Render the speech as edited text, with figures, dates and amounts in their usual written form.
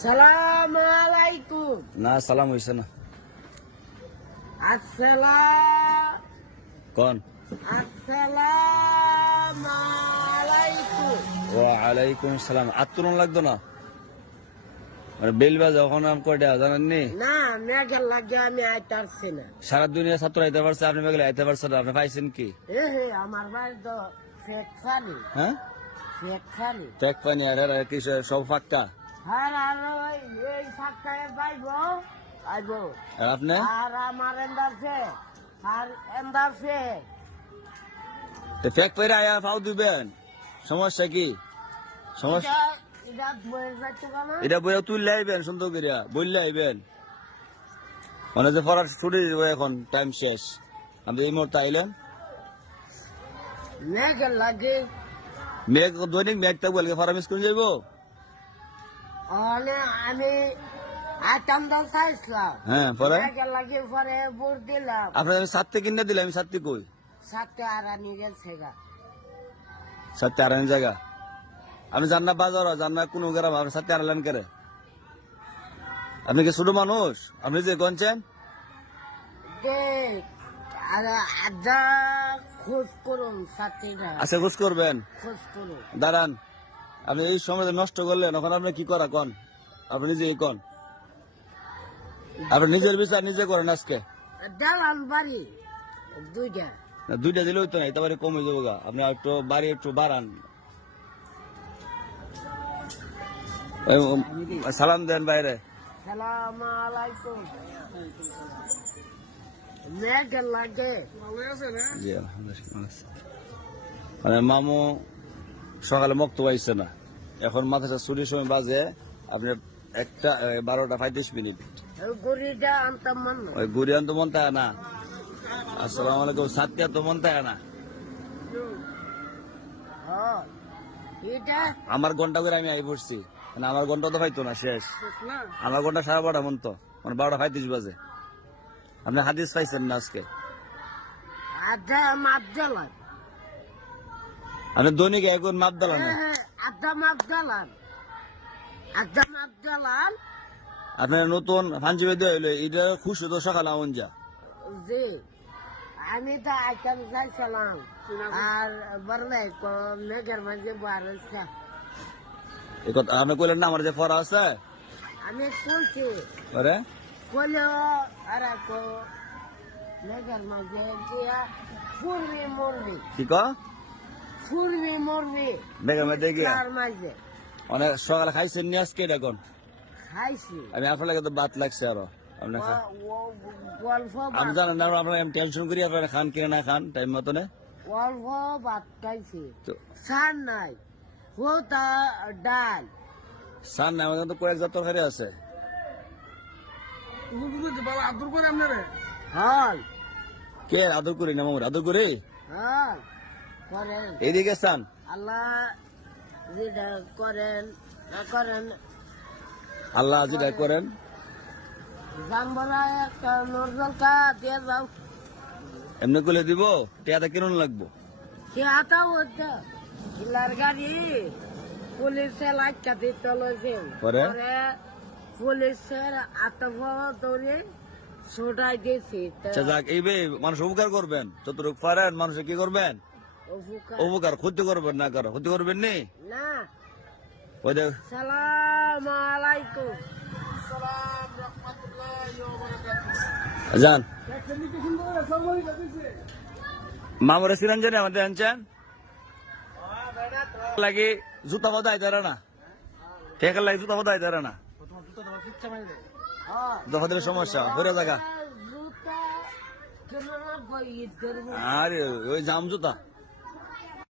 সালাম আলাইকুম। না সালাম হইছে না। আসসালাম কোন আসসালাম আলাইকুম। ওয়ালাইকুম সালাম। আত্মরণ লাগতো না মানে বেল বাজে যখন আম কয়টা জানেননি? না মেঘের লাগে আমি আইতে পারছি না। সারা দুনিয়া ছাত্র আইতে পারছে, আপনি মেঘলে আইতে পারছেন না। আপনি পাইছেন কি? হে আমার বাড়ি তো ফেক ফানি। হ্যাঁ ফেক ফানি। টেক পানি আর কি সব ফাক্কা। হ্যাঁ আর এই সাতটায় পাইব আইব। আর আপনি আর আমার এন্দারছে আর এন্দারছে ফেক পাইরে আয়া ফাও দিবেন, সমস্যা কি? সমস্যা এটা বইয়ের যাইতো না। এটা বইয়া তুললে আইবেন, সুন্দর করিয়া বললে আইবেন। মানে যে পড়ার ছুটি দিব এখন, টাইম শেষ। আপনি এই মুহূর্তে আইলেন, মেঘের লাগে মেঘ দৈনিক মেঘ থাকবো, পড়া মিস করে যাইব। আমি আইতাম তো চাইছিলাম। হ্যাঁ পরে মেঘের লাগে পরে ভোট দিলাম। আপনার আমি সাতটি কিনে দিলাম, আমি সাতটি কই? সাথে আর আনি গেছে গা। সাতটি আড়ানি জায়গা আমি জান না, বাজার জান না কোনো গ্রাম, আপনি সাতটি আড়ালেন করে? আপনি কি ছোট মানুষ? আপনি যে গঞ্চেন দেখ আর আজা খোঁজ করুন সাথীরা। আচ্ছা খোঁজ করবেন, খোঁজ করুন। দাঁড়ান। আপনি এই সময় নষ্ট করলেন, এখন আপনি কি করা কন? আপনি নিজেই কন, আপনি নিজের বিচার নিজে করেন। আজকে দালান বাড়ি দুইটা। না, দুইটা দিলেও তো নাই, তারপরে কমে যাবো গা। আপনি একটু বাড়ি একটু বাড়ান। সালাম দেন বাইরে। সালাম আলাইকুম। মেঘের লাগে জি আলহামদুলিল্লাহ। মানে মামু সকালে মক্ত পাইছে না, এখন মাথাটা ছুটির সময় বাজে আপনার 12:35। গড়িটা আনতাম মান ওই গুড়িয়ান তো মন তাই না। আসসালামু আলাইকুম। সাতটা তো মন তাই না। এটা আমার ঘন্টা করে আমি আই পড়ছি, মানে আমার ঘন্টা তো পাইতো না, শেষ। আমার ঘন্টা 12:30 মন তো, মানে 12:35 বাজে। আপনি হাদিস পাইছেন না আজকে? আধা মাপ দিলাম। আপনি দৈনিক এখন মাপ দিলাম না। আধা মাপ দিলাম। আধা মাপ দিলাম। আপনার নতুন পাঞ্জাবি দিয়ে হইলো, এটা খুশি তো সকালে আমন যা। জি আমি তো আইতাম যাইছিলাম আর বললে মেঘের মাঝে বাড়ছে। এই কথা আপনি কইলেন না, আমার যে পড়া আছে। আমি কইছি আরে কইলেও আরে কো মেঘের মাঝে দিয়া ফুরবি মরবি। কি ক? ফুরবি মরবি বেগম দেখি তার মাঝে অনেক সকালে খাইছেন নি আজকে? এখন খাইছি আমি আপনার লাগে তো বাত লাগছে আরো। আপনি গল্প আমি জানেন না, আপনার আমি টেনশন করি আপনারা খান কিনা না খান টাইম মতনে। গল্প ভাত খাইছি। তো সার নাই হোতা ডাল সান না, আমাদের তো কয়েক জাত তরকারি আছে। আদর করে আপনারে হল কে আদর করি না মামুর? আদর করি হল করেন এইদিকে সান। আল্লাহ যেটা করেন না করেন আল্লাহ যেটা করেন। জানবলা একটা নজলকা দিয়ে যাও। এমনি করলে দিব, টিয়াটা কিরণ লাগবো? সে আতাও হচ্ছে কিলার গাড়ি পুলিশে লাইকা দিতে লইছে। পরে? পুলিশের আতঙ্ক ধরে ছোটাই দিয়েছি। আচ্ছা যাক, এই বে মানুষ উপকার করবেন যতটুকু পারেন। মানুষে কি করবেন? উপকার। ক্ষতি করবেন না, কারো ক্ষতি করবেন নি। না ওই দেখ সালাম আলাইকুম। যান মামুরে সিরান জানি আমাদের আনছেন লাগে জুতা বাদাই তারা না, ঠেকার লাগে জুতা বাদাই তারা না। দখলের সমস্যা ঘুরে জায়গা। জুতা কেন না বই আরে ওই জাম জুতা